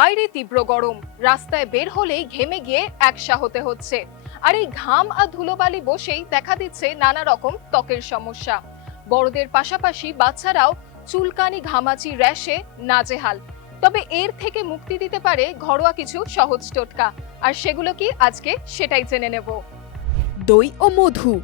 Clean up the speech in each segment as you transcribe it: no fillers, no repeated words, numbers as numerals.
বাইরে তীব্র গরম, রাস্তায় বের হলেই ঘেমে গিয়ে একসা হতে হচ্ছে। আর এই ঘাম আর ধুলোবালি বসেই দেখা দিচ্ছে নানা রকম ত্বকের সমস্যা। বড়দের পাশাপাশি বাচ্চারাও চুলকানি, ঘামাচি, র্যাশে নাজেহাল। তবে এর থেকে মুক্তি দিতে পারে ঘরোয়া কিছু সহজ টোটকা, আর সেগুলো কি আজকে সেটাই জেনে নেব। দই ও মধু।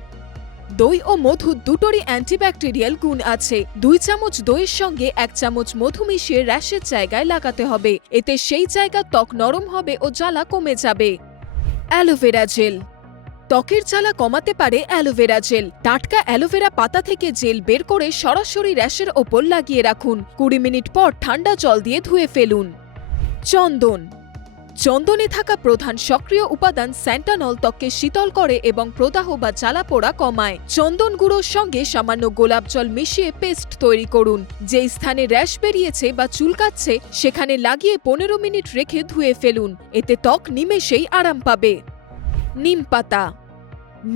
দই ও মধু দুটোরই অ্যান্টিব্যাকটেরিয়াল গুণ আছে। 2 চামচ দইয়ের সঙ্গে 1 চামচ মধু মিশিয়ে র্যাশের জায়গায় লাগাতে হবে। এতে সেই জায়গা ত্বক নরম হবে ও জ্বালা কমে যাবে। Aloe vera gel. ত্বকের জ্বালা কমাতে পারে অ্যালোভেরা জেল। টাটকা অ্যালোভেরা পাতা থেকে জেল বের করে সরাসরি র্যাশের ওপর লাগিয়ে রাখুন। 20 মিনিট পর ঠান্ডা জল দিয়ে ধুয়ে ফেলুন। চন্দন। চন্দনে থাকা প্রধান সক্রিয় উপাদান স্যান্টানল ত্বককে শীতল করে এবং প্রদাহ বা জ্বালাপোড়া কমায়। চন্দন গুঁড়োর সঙ্গে সামান্য গোলাপ জল মিশিয়ে পেস্ট তৈরি করুন। যে স্থানে র্যাশ বেরিয়েছে বা চুলকাচ্ছে সেখানে লাগিয়ে 15 মিনিট রেখে ধুয়ে ফেলুন। এতে ত্বক নিমেষেই আরাম পাবে। নিম পাতা।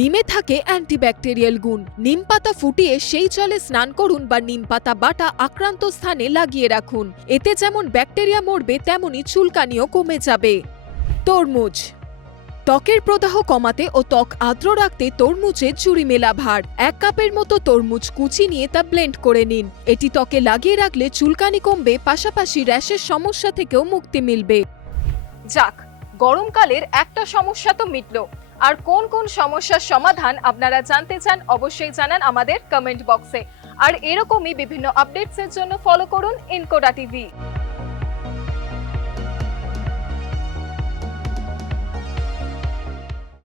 নিমে থাকে অ্যান্টিব্যাকটেরিয়াল গুণ। নিম পাতা ফুটিয়ে সেই জলে স্নান করুন বা নিম পাতা বাটা আক্রান্ত স্থানে লাগিয়ে রাখুন। এতে যেমন ব্যাকটেরিয়া মরবে তেমনি চুলকানিও কমে যাবে। তরমুজ। ত্বকের প্রদাহ কমাতে ও ত্বক আর্দ্র রাখতে তরমুজে চুরি মেলা ভার। 1 কাপের মতো তরমুজ কুচি নিয়ে তা ব্লেন্ড করে নিন। এটি ত্বকে লাগিয়ে রাখলে চুলকানি কমবে, পাশাপাশি র্যাশের সমস্যা থেকেও মুক্তি মিলবে। যাক, গরমকালের একটা সমস্যা তো মিটলো। আর কোন কোন সমস্যার সমাধান আপনারা জানতে চান অবশ্যই জানান আমাদের কমেন্ট বক্সে। আর এরকমই বিভিন্ন আপডেটসের জন্য ফলো করুন ইনকোডা টিভি।